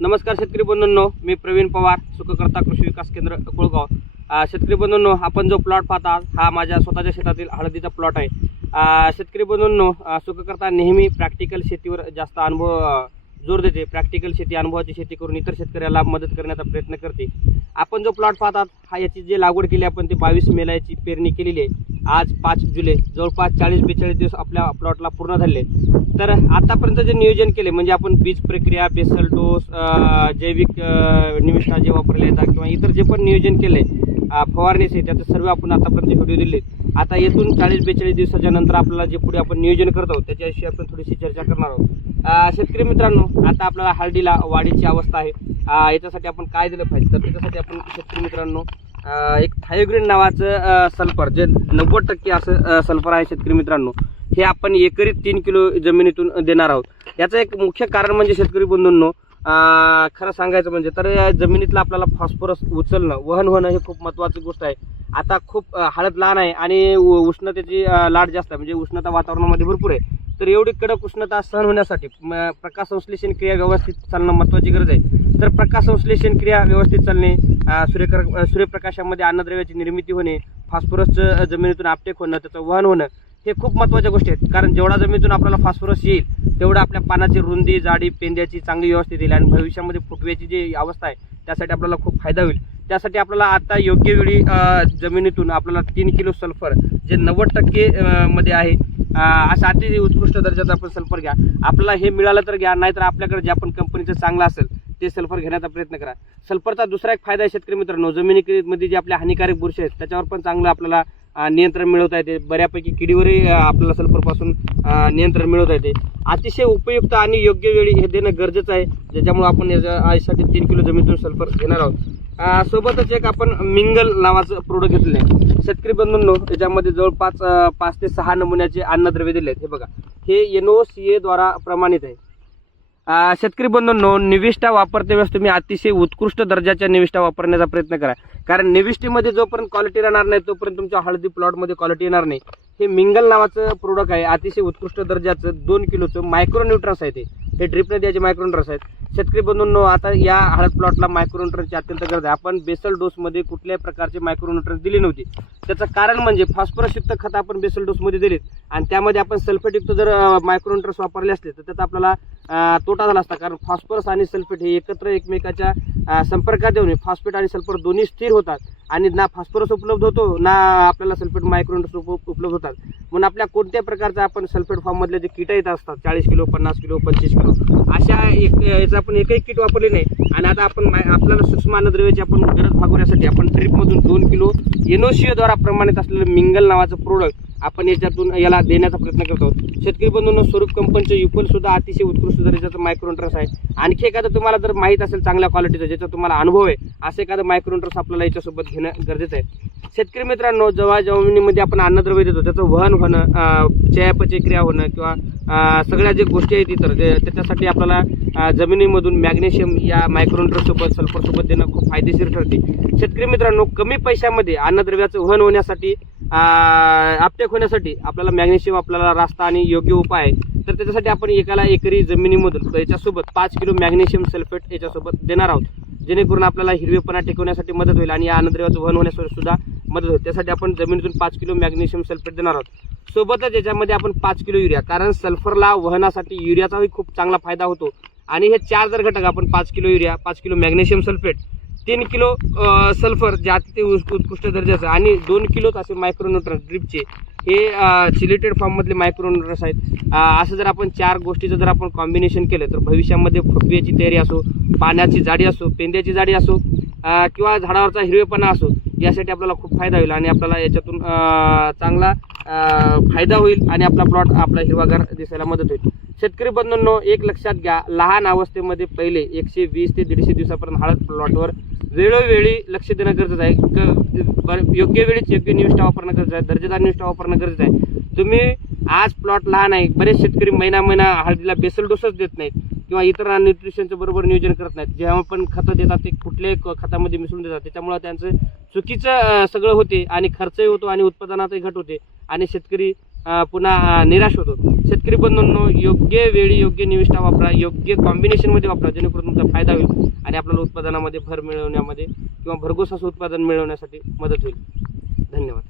नमस्कार शेतकरी बंधूंनो मी प्रवीण पवार सुखकर्ता कृषी विकास केंद्र कोळगाव शेतकरी बंधूंनो आपण जो प्लॉट पाहता हा माझ्या स्वतःच्या शेतातील हळदीचा प्लॉट आहे. शेतकरी बंधूंनो सुखकर्ता नेहमी प्रॅक्टिकल शेतीवर जास्त अनुभव जोर देते. प्रॅक्टिकल शेती अनुभवाची शेती करून इतर शेतकऱ्याला मदत करण्याचा प्रयत्न करते. आपण जो प्लॉट पाहतात हा याची जी लागवड केली आपण ती बावीस मेला याची पेरणी केलेली आहे. आज पाच जुलै जवळपास चाळीस बेचाळीस दिवस आपल्या प्लॉटला पूर्ण झाले. तर आतापर्यंत जे नियोजन केले म्हणजे आपण बीज प्रक्रिया बेसल डोस जैविक निविष्ठा जे वापरले जातात किंवा इतर जे पण नियोजन केले फवारणीचे त्याचे सर्व आपण आतापर्यंत व्हिडिओ दिले आता येथून चाळीस बेचाळीस दिवसाच्या नंतर आपल्याला जे पुढे आपण नियोजन करत आहोत त्याच्याविषयी आपण थोडीशी चर्चा करणार आहोत. शेतकरी मित्रांनो आता आपल्याला हळदीला वाढीची अवस्था आहे. याच्यासाठी आपण काय दिलं पाहिजे? तर त्याच्यासाठी आपण शेतकरी मित्रांनो एक थायोग्रीन नावाचं सल्फर जे नव्वद टक्के असं सल्फर आहे शेतकरी मित्रांनो हे आपण एकरी तीन किलो जमिनीतून देणार आहोत. याचं एक मुख्य कारण म्हणजे शेतकरी बंधूंनो खरं सांगायचं म्हणजे तर या जमिनीतलं आपल्याला फॉस्फरस उचलणं वहन होणं हे खूप महत्त्वाची गोष्ट आहे. आता खूप हळद लहान आहे आणि उष्णतेची लाट जास्त आहे म्हणजे उष्णता वातावरणामध्ये भरपूर आहे. तर एवढी कडक उष्णता सहन होण्यासाठी म- प्रकाश संश्लेषण क्रिया व्यवस्थित चालणं महत्त्वाची गरज आहे. तर प्रकाश संश्लेषण क्रिया व्यवस्थित चालणे सूर्यकर सूर्यप्रकाशामध्ये अन्नद्रव्याची निर्मिती होणे फॉस्फरसचं जमिनीतून आपटेक होणं त्याचं वहन होणं हे खूप महत्त्वाच्या गोष्टी आहेत. कारण जेवढा जमिनीतून आपल्याला फॉस्फरस येईल तेवढं आपल्या पानाची रुंदी जाडी पेंद्याची चांगली व्यवस्थित येईल आणि भविष्यामध्ये फुटव्याची जी अवस्था आहे त्यासाठी आपल्याला खूप फायदा होईल. त्यासाठी आपल्याला आता योग्य वेळी जमिनीतून आपल्याला तीन किलो सल्फर जे नव्वद टक्के मध्ये आहे असं अतिशय उत्कृष्ट दर्जाचा आपण सल्फर घ्या. आपल्याला हे मिळालं तर घ्या नाहीतर आपल्याकडे जे आपण कंपनीचं चांगलं असेल ते सल्फर घेण्याचा प्रयत्न करा. सल्फरचा दुसरा एक फायदा आहे शेतकरी मित्रांनो जमिनीमध्ये जे आपल्या हानिकारक बुरशी आहेत त्याच्यावर पण चांगलं आपल्याला नियंत्रण मिळवता येते. बऱ्यापैकी किडीवरही आपल्याला सल्फरपासून नियंत्रण मिळवता येते. अतिशय उपयुक्त आणि योग्य वेळी हे देणं गरजेचं आहे. ज्याच्यामुळे आपण याच्या यासाठी तीन किलो जमिनीतून सल्फर घेणार आहोत. सोबतच एक आपण मिंगल नावाचं प्रोडक्ट घेतलेलं आहे. शेतकरी बंधूंनो त्याच्यामध्ये जवळपास पाच ते सहा नमुन्याचे अन्नद्रव्य दिले आहेत. हे बघा हे एनओ सी ए द्वारा प्रमाणित आहे. शेतकरी बंधूंनो निविष्ठा वापरते वेळेस तुम्ही अतिशय उत्कृष्ट दर्जाच्या निविष्ठा वापरण्याचा प्रयत्न करा. कारण निविष्टीमध्ये जोपर्यंत क्वालिटी राहणार नाही तोपर्यंत तुमच्या हळदी प्लॉटमध्ये क्वालिटी येणार नाही. हे मिंगल नावाचं प्रोडक्ट आहे अतिशय उत्कृष्ट दर्जाचं दोन किलोचं मायक्रोन्यूट्रन्स आहे ते. हे ड्रिपने द्यायचे मायक्रोन्यूट्रन्स आहेत. शेतकरी बंधूंनो आता या हळद प्लॉटला मायक्रोन्यूट्रन्सची अत्यंत गरज आहे. आपण बेसल डोसमध्ये कुठल्याही प्रकारचे मायक्रोन्यूट्रन्स दिली नव्हती. त्याचं कारण म्हणजे फॉस्फरसयुक्त खत आपण बेसल डोसमध्ये दिलीत. आणि त्यामध्ये आपण सल्फेटयुक्त जर मायक्रोन्यूट्रन्स वापरले असले तर त्याचा आपल्याला तोटा झाला असता. कारण फॉस्फरस आणि सल्फेट हे एकत्र एकमेकाच्या संपर्कात येऊन फॉस्फेट आणि सल्फर दोन्ही स्थिर होतात. आणि ना फॉस्फरस उपलब्ध होतो ना आपल्याला सल्फेट मायक्रोन्स उपलब्ध होतात. म्हणून आपल्या कोणत्या प्रकारचा आपण सल्फेट फॉर्ममधले जे किट येत असतात चाळीस किलो पन्नास किलो पंचवीस किलो अशा एक याचं आपण एकही किट वापरले नाही. आणि आता आपण माय- आपल्याला सूक्ष्म अन्नद्रव्याची आपण गरज भागवण्यासाठी आपण ट्रिपमधून दोन किलो एनओसीओ प्रमाणित असलेलं मिंगल नावाचं प्रोडक्ट आपण याच्यातून याला देण्याचा प्रयत्न करतो शेतकरी बंधूंनो स्वरूप कंपनीचं युपल सुद्धा अतिशय उत्कृष्ट दर्जाचं मायक्रोन्ट्रस आहे. आणखी एखादं तुम्हाला जर माहीत असेल चांगल्या क्वालिटीचं ज्याचा तुम्हाला अनुभव आहे असं एखादं मायक्रोन्ट्रस आपल्याला याच्यासोबत घेणं गरजेचं आहे. शेतकरी मित्रांनो जेव्हा जमिनीमध्ये आपण अन्नद्रव्य देतो. त्याचं वहन होणं चयापचय क्रिया होणं किंवा सगळ्या ज्या गोष्टी आहेत इतर त्याच्यासाठी आपल्याला जमिनीमधून मॅग्नेशियम या मायक्रोन्ट्रसोबत सल्फरसोबत देणं खूप फायदेशीर ठरते. शेतकरी मित्रांनो कमी पैशामध्ये अन्नद्रव्याचं वहन होण्यासाठी आपटेक होण्यासाठी आपल्याला मॅग्नेशियम आपल्याला रास्ता आणि योग्य उपाय आहे. तर त्याच्यासाठी आपण एकाला एकरी जमिनीमधून याच्यासोबत पाच किलो मॅग्नेशियम सल्फेट याच्यासोबत देणार आहोत. जेणेकरून आपल्याला हिरवेपणा टिकवण्यासाठी मदत होईल आणि या अन्नद्रव्याचं वहन होण्यासाठी सुद्धा मदत होईल. त्यासाठी आपण जमिनीतून पाच किलो मॅग्नेशियम सल्फेट देणार आहोत. सोबतच याच्यामध्ये आपण पाच किलो युरिया कारण सल्फरला वहनासाठी युरियाचाही खूप चांगला फायदा होतो. आणि हे चार जर घटक आपण पाच किलो युरिया पाच किलो मॅग्नेशियम सल्फेट तीन किलो सल्फर जे अति उत्कृष्ट दर्जाचं आणि दोन किलोच असे मायक्रोन्यूट्रन्स ड्रिपचे हे सिलेटेड फॉर्ममधले मायक्रोन्यूट्रन्स आहेत. असं जर आपण चार गोष्टीचं जर आपण कॉम्बिनेशन केलं तर भविष्यामध्ये फुटव्याची तयारी असो पाण्याची जाडी असो पेंद्याची जाडी असो किंवा झाडावरचा हिरवेपणा असो यासाठी आपल्याला खूप फायदा होईल आणि आपल्याला याच्यातून चांगला फायदा होईल आणि आपला प्लॉट आपला हिरवागार दिसायला मदत होईल. शेतकरी बंधूंनो एक लक्षात घ्या लहान अवस्थेमध्ये पहिले एकशे वीस ते दीडशे दिवसापर्यंत हळद प्लॉटवर वेळोवेळी लक्ष देणं गरजेचं आहे. योग्य वेळीच योग्य निविष्ठा वापरणं गरजेचं आहे. दर्जेदार निविष्ठा वापरणं गरजेचं आहे. तुम्ही आज प्लॉट लहान आहे. बरेच शेतकरी महिना महिना हळदीला बेसल डोसच देत नाहीत किंवा इतर न्यूट्रिशनचं बरोबर नियोजन करत नाहीत. जेव्हा पण खतं देतात ते कुठल्याही खतामध्ये मिसळून देतात. त्याच्यामुळे त्यांचं चुकीचं सगळं होते आणि खर्चही होतो आणि उत्पादनातही घट होते. आणि शेतकरी पुन्हा निराश होतो शेतकरी बंधूंनो योग्य वेळी योग्य निविष्ठा वापरा योग्य कॉम्बिनेशनमध्ये वापरा जेणेकरून तुमचा फायदा होईल आणि आपल्याला उत्पादनामध्ये भर मिळवण्यामध्ये किंवा भरघोस असं उत्पादन मिळवण्यासाठी मदत होईल. धन्यवाद.